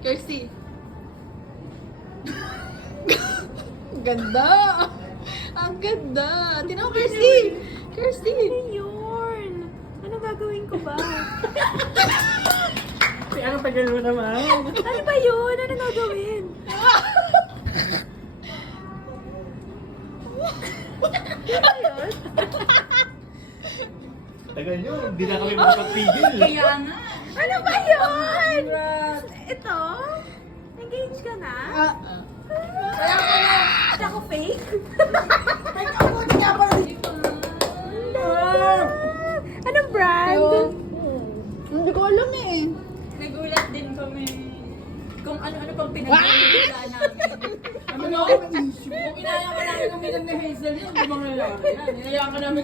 Kirsty. Ganda. Ang ganda. Tingnan mo, Kirsty. Kirsty. Yun! Ano gagawin ko ba? Ano tagal mo naman? Ano ba yun? Ano gagawin? Tagal nyo, hindi na kami makapagpigil. Kaya nga. Ano ba yun? Ito? Engage ka na? Kaya ko na. Hindi ako fake? Fake ako. Hindi nga pala. Anong brand? Hindi ko alam eh. Nagulat din kami kung ano-ano pang pinag-uula namin. Ano na ako? Kung inaya ka namin uminom ni Hazel yun, hindi mangyayari yan. Inaya ka namin